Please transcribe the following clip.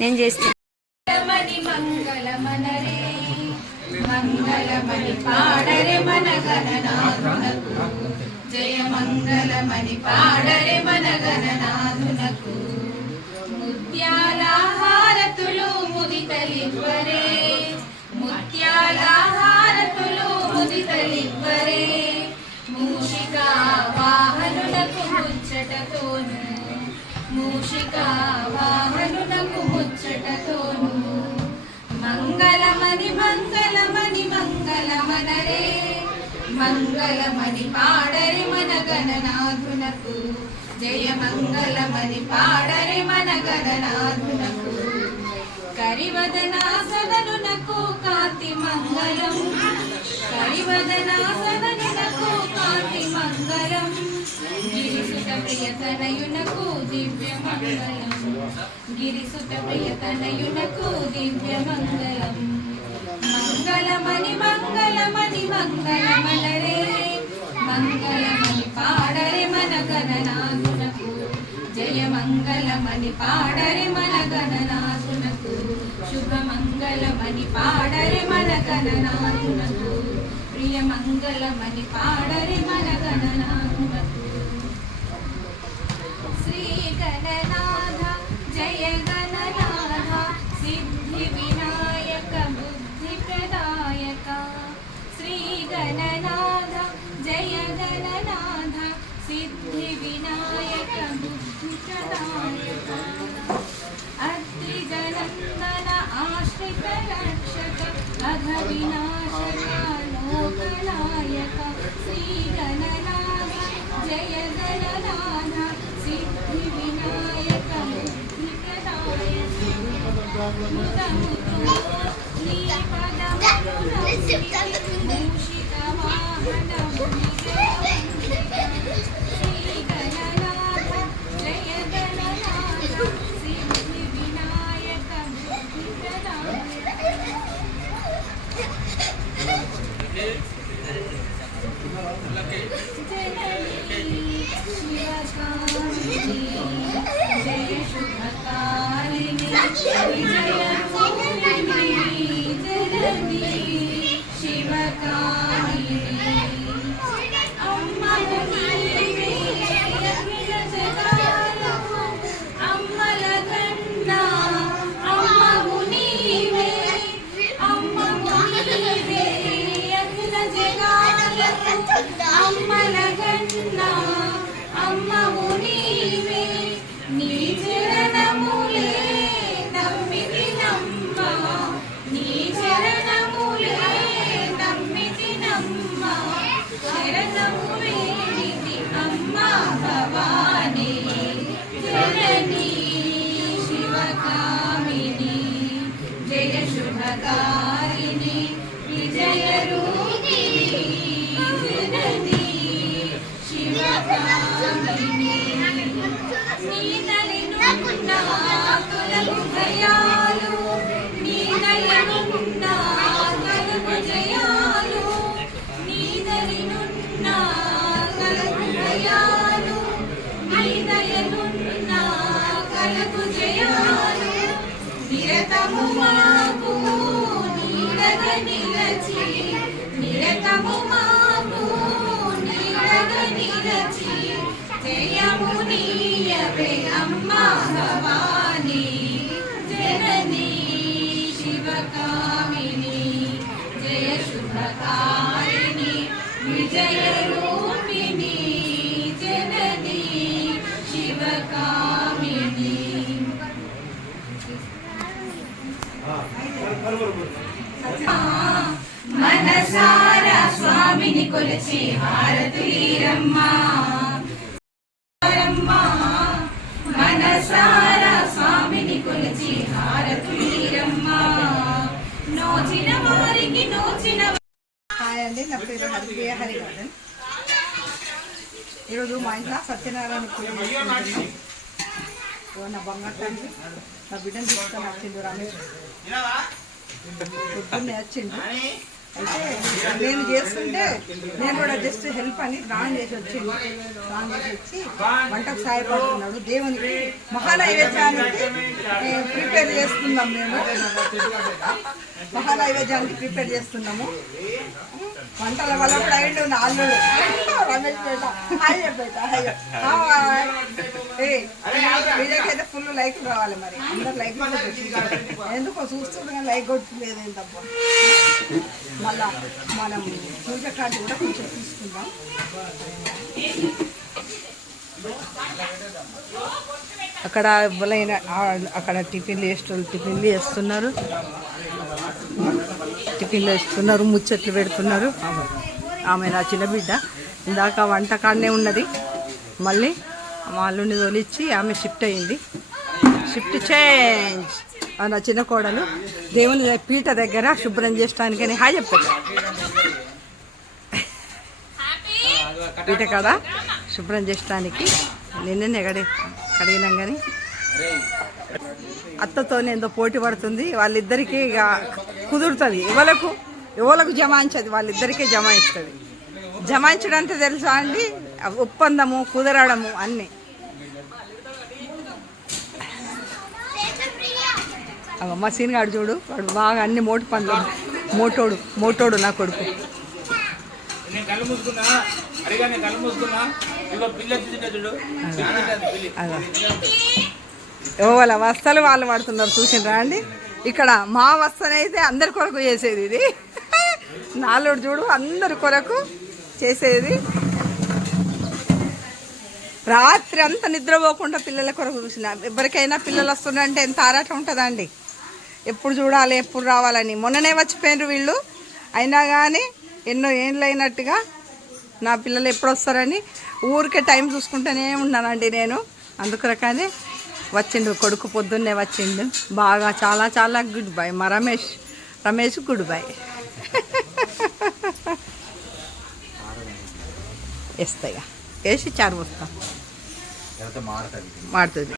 నేను చేస్తాను. మంగళమణి పాడరే మన గణనాథునకు, జయ మంగళమణి పాడరే మన గణనాథునకు. ముత్యాల హారతులు ముదితలివ్వరే, ముత్యాల హారతులు ముదితలివ్వరే. మూషిక వాహనులకు ముచ్చటతోను, మూషిక వాహనులకు ముచ్చటతోను. మంగళమణి మంగళమణి మంగళమనరే, మంగళమణి పాడరే మన గణనాథునకు, జయ మంగళమణి పాడరే మన గణనాథునకు. కరివదనాసననునకు కాంతి మంగళం, కరివదనాసననునకు కాంతి మంగళం. గిరిసుత ప్రియతనయునకు దివ్య మంగళం, గిరిసుత ప్రియతనయునకు దివ్య మంగళం. మంగళమణి మంగళమణి మంగళమనరే, మంగళమణి పాడరే మన గణనాథునకు, జయ మంగళమణి పాడరే మన గణనాథునకు. శుభ మంగళమణి పాడరే మన గణనాథునకు, ప్రియ మంగళమణి పాడరే మన గణనాథునకు. శ్రీ గణనాథ జయ గణనాథ, సిద్ధి వినాయక బుద్ధి ప్రదాయక. శ్రీ గణనాథ జయ గణనాథ, సిద్ధి వినాయక బుద్ధి ప్రదాయక. అద్రి జనందన ఆశ్రిత రక్షక, అఘ వినాశక లోకనాయక. శ్రీ గణనాథ జయ గణనాథ, సిద్ధి వినాయక బుద్ధి ప్రదాయక. ముదముతో నీ పదములు మూషిక వాహన శ్రీ గణనాథ జయ గణనాథ, సిద్ధి వినాయక బుద్ధి ప్రదాయక. జననీ శివకామిని జయ శుభకారిణి, జననీ శివకామిని. అమ్మలు నీవే అఖిల జగాలకు, అమ్మల కన్నా అమ్మవు నీవే, అమ్మవు నీవే అఖిల జగాలకు, అమ్మల కన్నా అమ్మవు నీవే. నీ చరణములే నమ్మితినమ్మ, నీ చరణములే నమ్మితినమ్మ. శరణము వేడితి అమ్మ భవానీ, జననీ శివకామిని జయ శుభకారిణి, విజయ రూపిణి. జననీ శివకామిని, నీ దయనున్న కలుగు జయాలు, నీ దయనున్న కలుగు జయాలు, నీ దయనున్న కలుగు జయాలు, నీ దయనున్న కలుగు జయాలు. నిరతము మాకు నీడగ నిలచి, నిరతము మాకు నీడగ నిలచి. జయము నీయవే అమ్మా భవానీ, జననీ శివకామిని జయ శుభకారిణి, విజయ రూపిణి. జననీ శివకామిని. మనసారా స్వామిని కొలిచి హారతులీరమ్మా, మనసారా స్వామిని కొలిచి హారతులీరమ్మా. నోచిన వారికి నోచిన. హాయ్ అండి, నా పేరు హరిప్రియ హరివర్ధన్. ఈరోజు మా ఇంట్లో సత్యనారాయణ పూజ చేసుకుంటున్నాం. నా బంగారు తండ్రి నా బిడ్డను తీసుకొని వచ్చిండు రమేష్. పొద్దున్నే వచ్చిండు, అయితే నేను చేస్తుంటే నేను కూడా జస్ట్ హెల్ప్ అని స్నానం చేసి వచ్చింది. స్నానం చేసి వచ్చి వంటకు సహాయపడుతున్నాడు. దేవునికి మహానైవేద్యానికి ప్రిపేర్ చేస్తున్నాం. మేము మహానైవేద్యానికి ప్రిపేర్ చేస్తున్నాము. వంటల వల్ల కూడా అయ్యిండు అల్లుడు రమేష్ పేట. హాయ్ పేట. వీళ్ళకైతే ఫుల్ లైక్ రావాలి. మరి అందరు లైక్ ఎందుకో చూస్తుండగా లైక్ కొట్టలేదు ఏంటప్ప. మళ్ళా మనం పూజ కార్డు కూడా కొంచెం తీసుకుందాం. అక్కడ ఎవరైనా అక్కడ టిఫిన్లు చేస్తున్నారు. టిఫిన్లు వేస్తున్నారు, ముచ్చట్లు పెడుతున్నారు. ఆమె నా చిన్న బిడ్డ ఇందాక వంటకాడనే ఉన్నది. మళ్ళీ వాళ్ళని తోలిచ్చి ఆమె షిఫ్ట్ అయింది. Shift change. నా చిన్న కోడలు దేవుని పీట దగ్గర శుభ్రం చేయడానికని హాయ్ చెప్పారు. పీట కాడ శుభ్రం చేయడానికి నిన్ననే కడిగినాం. కానీ అత్తతోనే ఎంతో పోటీ పడుతుంది. వాళ్ళిద్దరికీ ఇక కుదురుతుంది. ఎవలకు జమాయించదు, వాళ్ళిద్దరికీ జమాయిస్తుంది. జమాయించడం అంటే తెలుసా అండి, ఒప్పందము కుదరడము అన్నీ. మా సీన్గాడు చూడు, వాడు బాగా అన్ని మోటు పనులు. మోటోడు నా కొడుకు. వాళ్ళ వస్తలు వాళ్ళు పడుతున్నారు చూసిండ్రా అండి. ఇక్కడ మా వస్తనైతే అందరి కొరకు చేసేది ఇది. నాలుగు చూడు అందరి కొరకు చేసేది. రాత్రి అంతా నిద్రపోకుండా పిల్లల కొరకు చూసిన. ఎవరికైనా పిల్లలు వస్తుందంటే ఎంత ఆరాటం ఉంటుందండి. ఎప్పుడు చూడాలి, ఎప్పుడు రావాలని. మొన్ననే వచ్చిపోయినారు వీళ్ళు. అయినా కానీ ఎన్నో ఏళ్ళు అయినట్టుగా నా పిల్లలు ఎప్పుడు వస్తారని ఊరికే టైం చూసుకుంటూనే ఉన్నానండి నేను. అందుకొరకనే వచ్చిండు కొడుకు, పొద్దున్నే వచ్చిండు. బాగా చాలా చాలా గుడ్ బాయ్. మా రమేష్ గుడ్ బాయ్. వేస్తాయిగా వేసి చారు పోస్తాం. మాడుతుంది.